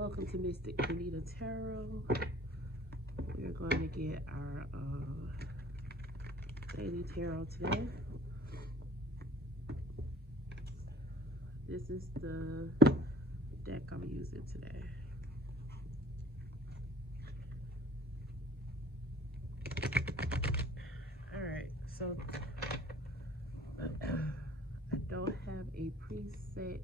Welcome to Mystic Benita Tarot. We're going to get our daily tarot today. This is the deck I'm using today. Alright, so I don't have a preset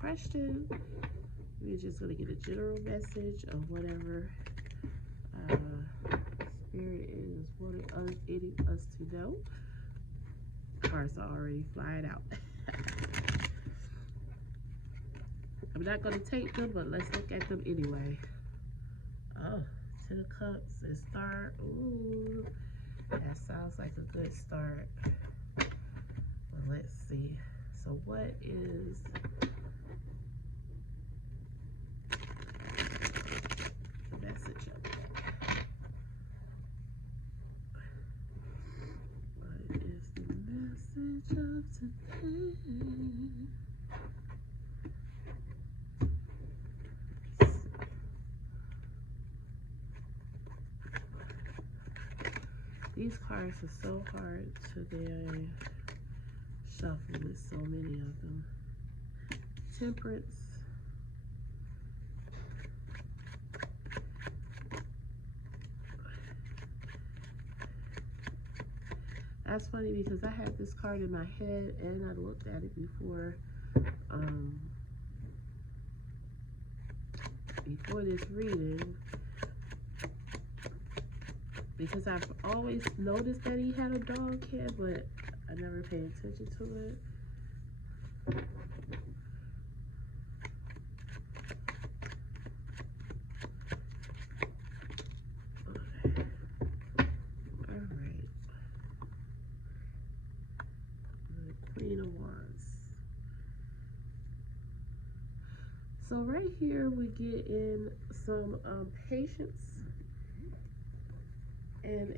question. We're just going to get a general message of whatever Spirit is wanting us to know. Cards are already flying out. I'm not going to take them, but let's look at them anyway. Oh, 10 of Cups and start. Ooh, that sounds like a good start. Well, let's see. So what is the message of it? What is the message of today? These cards are so hard to shuffle with so many of them. Temperance. That's funny because I had this card in my head and I looked at it before this reading, because I've always noticed that he had a dog head, but I never paid attention to it. Okay. All right. The Queen of Wands. So right here we get in some patience and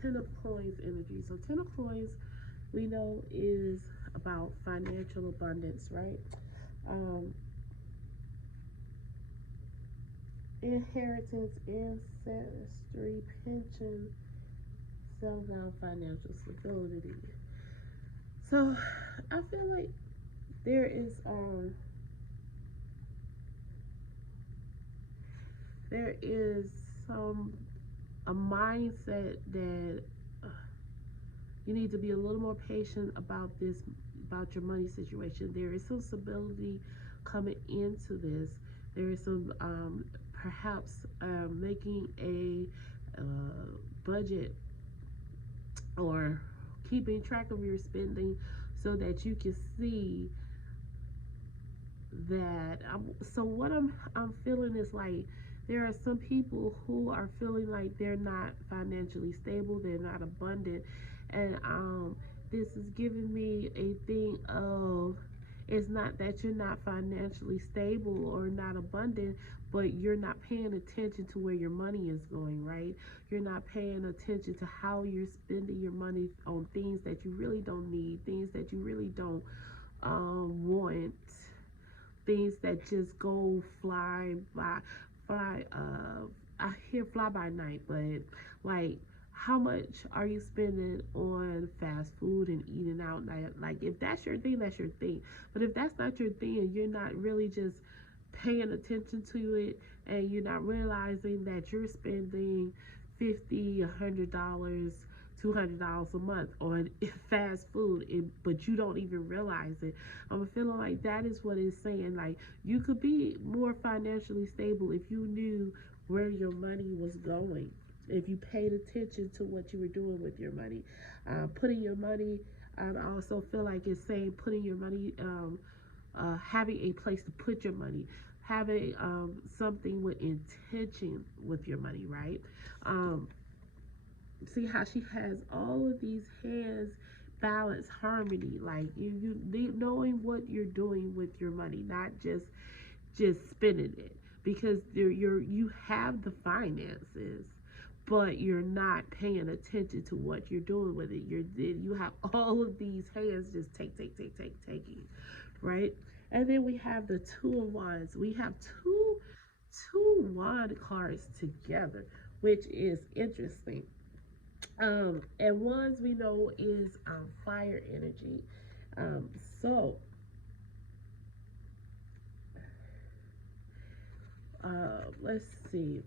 10 of Coins energy. So 10 of Coins, we know, is about financial abundance, right? Inheritance, ancestry, pension, settle down, financial stability. So I feel like there is a mindset that you need to be a little more patient about about your money situation. There is some stability coming into this. There is some perhaps making a budget or keeping track of your spending so that you can see that. So what I'm feeling is like there are some people who are feeling like they're not financially stable, they're not abundant, and this is giving me a thing of, it's not that you're not financially stable or not abundant, but you're not paying attention to where your money is going, right? You're not paying attention to how you're spending your money on things that you really don't need, things that you really don't want, things that just go fly by. I hear fly by night, but like, how much are you spending on fast food and eating out? Like if that's your thing, that's your thing. But if that's not your thing and you're not really just paying attention to it, and you're not realizing that you're spending $50, $100, $200 a month on fast food, but you don't even realize it. I'm feeling like that is what it's saying. Like, you could be more financially stable if you knew where your money was going, if you paid attention to what you were doing with your money, putting your money. I also feel like it's saying putting your money, having a place to put your money, having something with intention with your money, right? See how she has all of these hands, balance, harmony, like you knowing what you're doing with your money, not just spending it, because you have the finances, but you're not paying attention to what you're doing with it. You have all of these hands just taking, right? And then we have the two of wands. We have two wand cards together, which is interesting. And wands we know is fire energy. So let's see,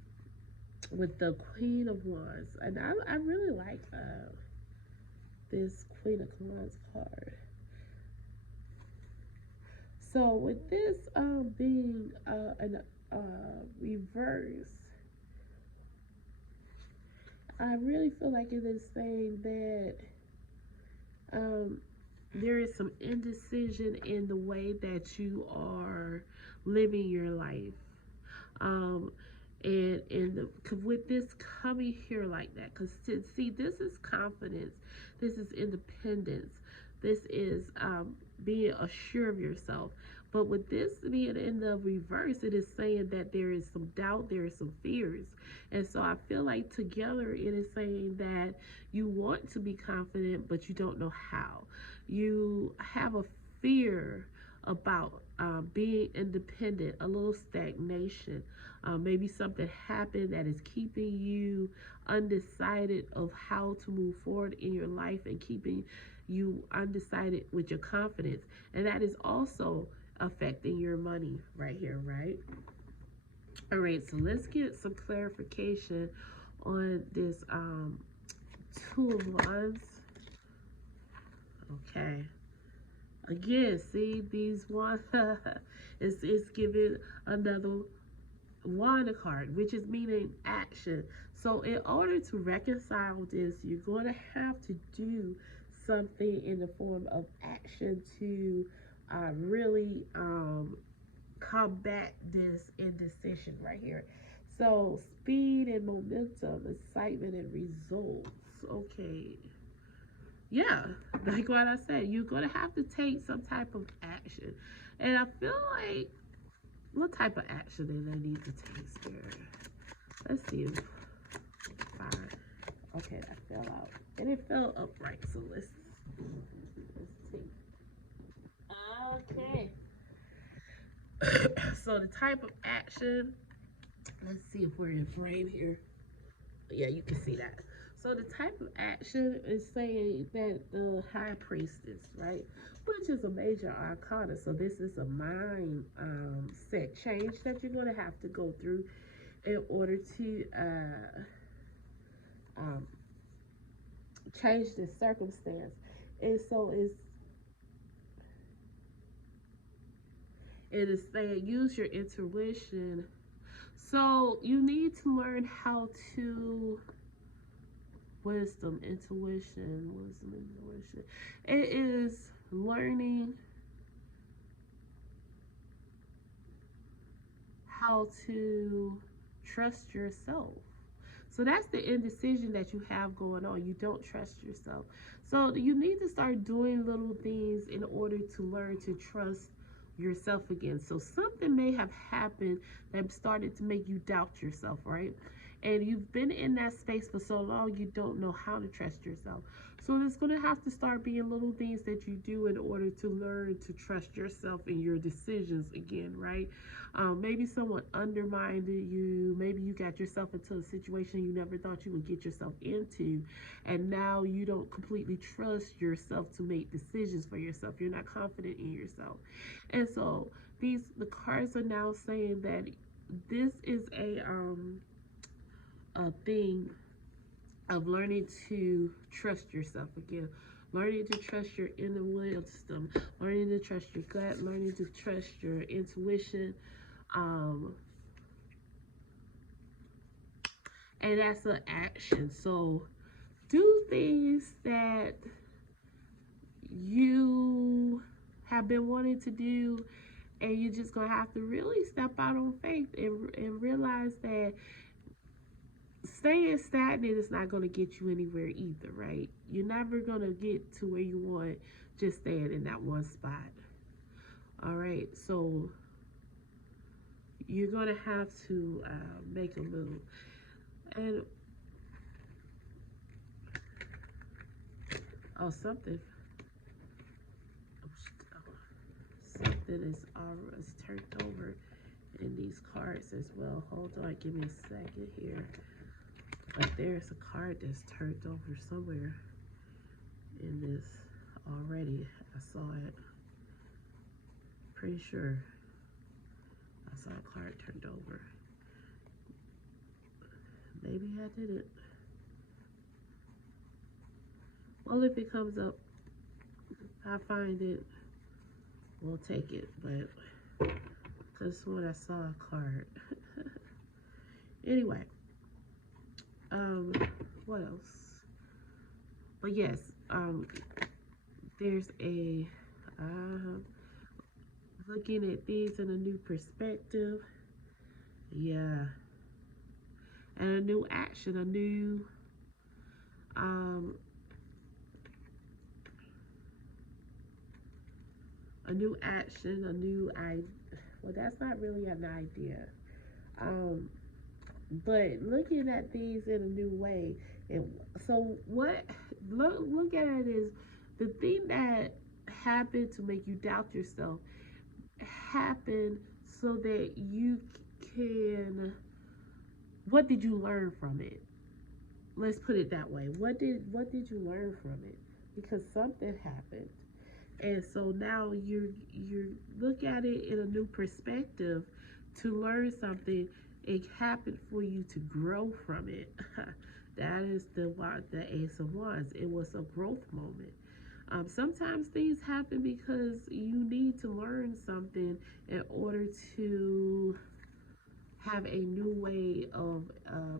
with the Queen of Wands, and I really like this Queen of Wands card. So with this being an reverse, I really feel like it is saying that um, there is some indecision in the way that you are living your life. Um, and with this coming here like that, because see, this is confidence, this is independence, this is being assured of yourself. But with this being in the reverse, it is saying that there is some doubt, there is some fears. And so I feel like together it is saying that you want to be confident, but you don't know how. You have a fear about being independent, a little stagnation. Maybe something happened that is keeping you undecided of how to move forward in your life and keeping you undecided with your confidence. And that is also affecting your money right here, right? All right, so let's get some clarification on this two of wands. Okay. Again, see these one it's giving another wand card, which is meaning action. So in order to reconcile this, you're going to have to do something in the form of action to really combat this indecision right here. So speed and momentum, excitement and results. Okay. Yeah, like what I said, you're gonna have to take some type of action. And I feel like, what type of action do they need to take, Spirit? Let's see if fire. Okay, that fell out. And it fell upright, so let's see. Okay. So the type of action, let's see if we're in frame here. Yeah, you can see that. So the type of action is saying that the high priestess, right, which is a major arcana. So this is a mind set change that you're going to have to go through in order to um, change the circumstance. And so it is saying use your intuition. So you need to learn how to wisdom, intuition. It is learning how to trust yourself. So that's the indecision that you have going on. You don't trust yourself. So you need to start doing little things in order to learn to trust yourself again. So something may have happened that started to make you doubt yourself, right? And you've been in that space for so long, you don't know how to trust yourself. So there's going to have to start being little things that you do in order to learn to trust yourself in your decisions again, right? Maybe someone undermined you. Maybe you got yourself into a situation you never thought you would get yourself into. And now you don't completely trust yourself to make decisions for yourself. You're not confident in yourself. And so the cards are now saying that this is a thing of learning to trust yourself again, learning to trust your inner wisdom, learning to trust your gut, learning to trust your intuition. Um, and that's an action. So do things that you have been wanting to do, and you're just gonna have to really step out on faith and realize that staying stagnant is not going to get you anywhere either, right? You're never going to get to where you want just staying in that one spot. All right, so you're going to have to make a move. And Oh, something is turned over in these cards as well. Hold on, give me a second here. But there's a card that's turned over somewhere in this already. I saw it. Pretty sure I saw a card turned over. Maybe I didn't. Well, if it comes up, I find it, we'll take it. But because when I saw a card. Anyway, what else? But yes, there's a looking at things in a new perspective. Yeah, and a new action, a new action, well, that's not really an idea. But looking at things in a new way. And so what, look at it is the thing that happened to make you doubt yourself happened so that you can, what did you learn from it? Let's put it that way. What did you learn from it? Because something happened. And so now you look at it in a new perspective to learn something. It happened for you to grow from it. That is the Ace of Wands. It was a growth moment. Sometimes things happen because you need to learn something in order to have a new way of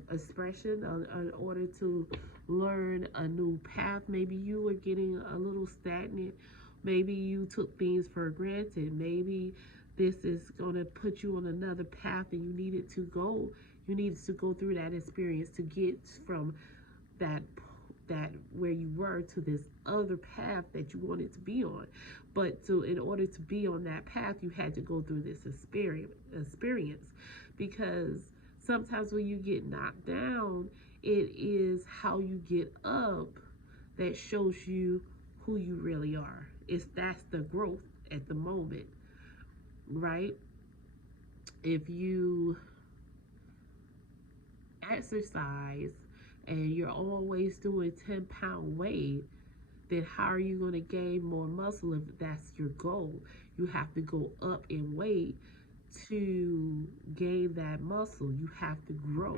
expression, in order to learn a new path. Maybe you were getting a little stagnant. Maybe you took things for granted. Maybe this is going to put you on another path and you needed to go. You needed to go through that experience to get from that where you were to this other path that you wanted to be on. But in order to be on that path, you had to go through this experience. Because sometimes when you get knocked down, it is how you get up that shows you who you really are. That's the growth at the moment, right? If you exercise and you're always doing 10-pound weight, then how are you going to gain more muscle if that's your goal? You have to go up in weight to gain that muscle. You have to grow.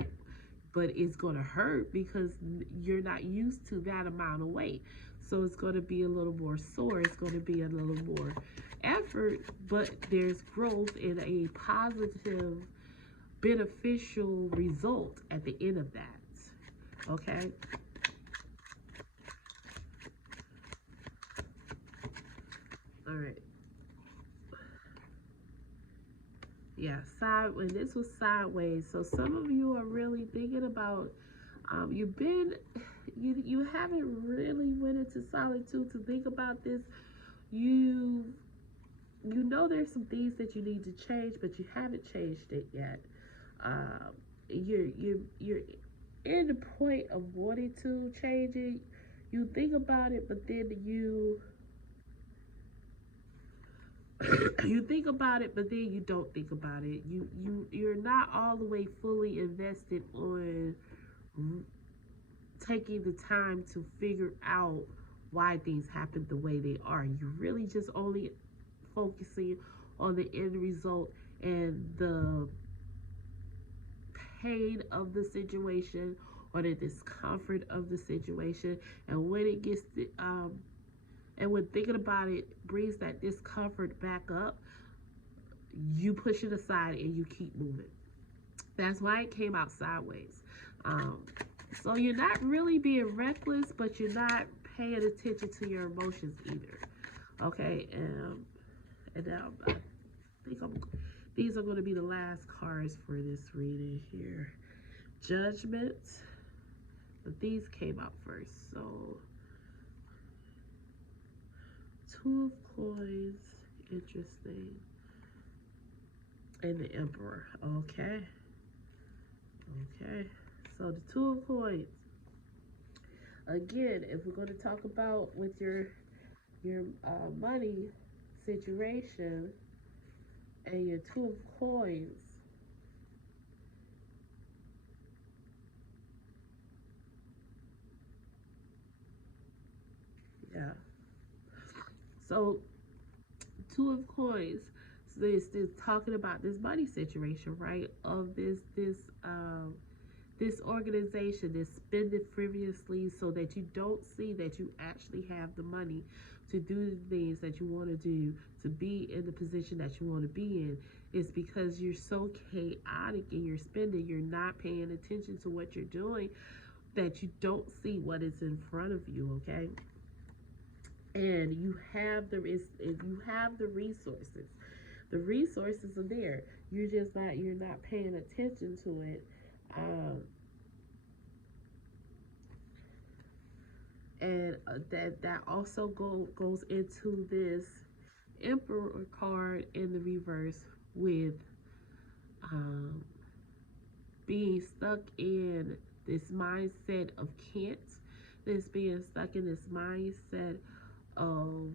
But it's going to hurt because you're not used to that amount of weight. So it's going to be a little more sore. It's going to be a little more effort, but there's growth and a positive, beneficial result at the end of that. Okay? All right. Yeah, when this was sideways. So some of you are really thinking about, you haven't really went into solitude to think about this. You know there's some things that you need to change, but you haven't changed it yet. You're in the point of wanting to change it. You think about it, but then you think about it, but then you don't think about it. You're not all the way fully invested on taking the time to figure out why things happen the way they are. You're really just only focusing on the end result and the pain of the situation or the discomfort of the situation. And when it gets to, and when thinking about it brings that discomfort back up, you push it aside and you keep moving. That's why it came out sideways. So you're not really being reckless, but you're not paying attention to your emotions either. Okay, and I think these are going to be the last cards for this reading here. Judgment, but these came out first. So Two of Coins, interesting, and the Emperor. Okay, so the Two of Coins. Again, if we're going to talk about with your money situation and your two of coins, yeah. So two of coins. So this talking about this money situation, right? Of this organization that's spending frivolously so that you don't see that you actually have the money to do the things that you want to do, to be in the position that you want to be in. Is because you're so chaotic in your spending, you're not paying attention to what you're doing, that you don't see what is in front of you, okay? And you have the resources. The resources are there. You're not paying attention to it. Um, and that also goes into this emperor card in the reverse with um, being stuck in this mindset of can't, this being stuck in this mindset of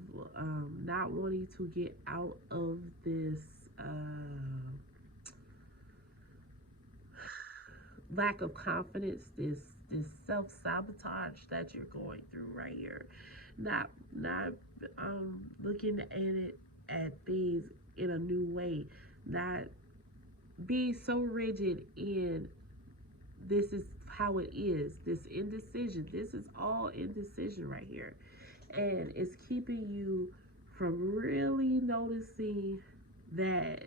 not wanting to get out of this uh, lack of confidence, this self sabotage that you're going through right here, not looking at it at things in a new way, not being so rigid in this is how it is, this indecision, this is all indecision right here, and it's keeping you from really noticing that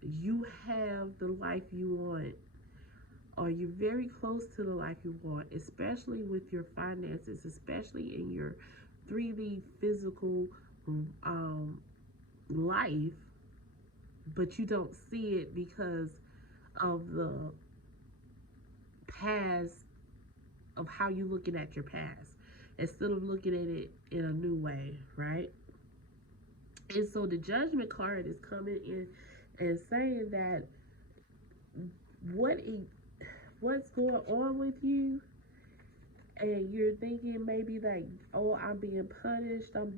you have the life you want, or you're very close to the life you want, especially with your finances, especially in your 3D physical um, life, but you don't see it because of the past, of how you looking at your past, instead of looking at it in a new way, right? And so the judgment card is coming in and saying that what is, what's going on with you, and you're thinking maybe like, oh, I'm being punished, I'm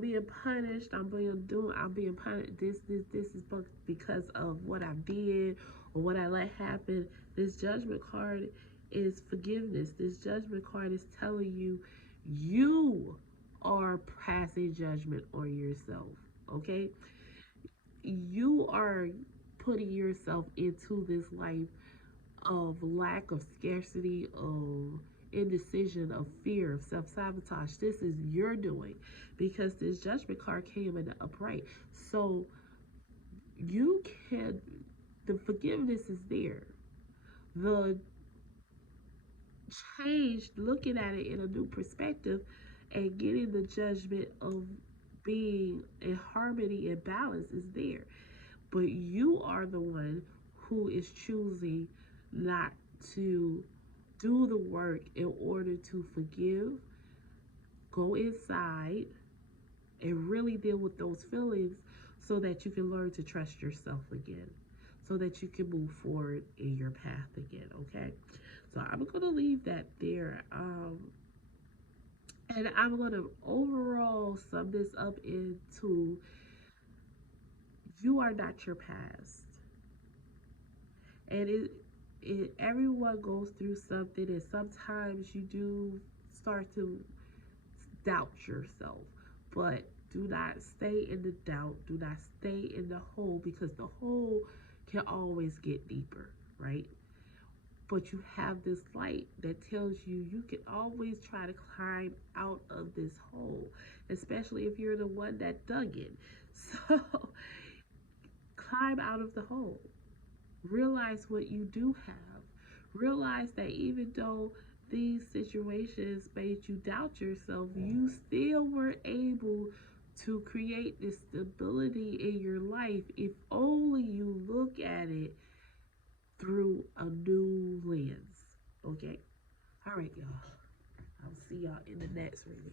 being punished, I'm being punished, this is because of what I did or what I let happen. This judgment card is forgiveness. This judgment card is telling you you are passing judgment on yourself, okay? You are putting yourself into this life of lack, of scarcity, of indecision, of fear, of self sabotage. This is your doing, because this judgment card came in the upright. So you can, the forgiveness is there. The change, looking at it in a new perspective and getting the judgment of being in harmony and balance is there. But you are the one who is choosing not to do the work in order to forgive, go inside, and really deal with those feelings so that you can learn to trust yourself again, so that you can move forward in your path again, okay? So I'm going to leave that there. And I'm going to overall sum this up into, you are not your past. And everyone goes through something, and sometimes you do start to doubt yourself, but do not stay in the doubt, do not stay in the hole, because the hole can always get deeper, right? But you have this light that tells you you can always try to climb out of this hole, especially if you're the one that dug it. So climb out of the hole. Realize what you do have. Realize that even though these situations made you doubt yourself, you still were able to create this stability in your life if only you look at it through a new lens. Okay? All right, y'all. I'll see y'all in the next reading.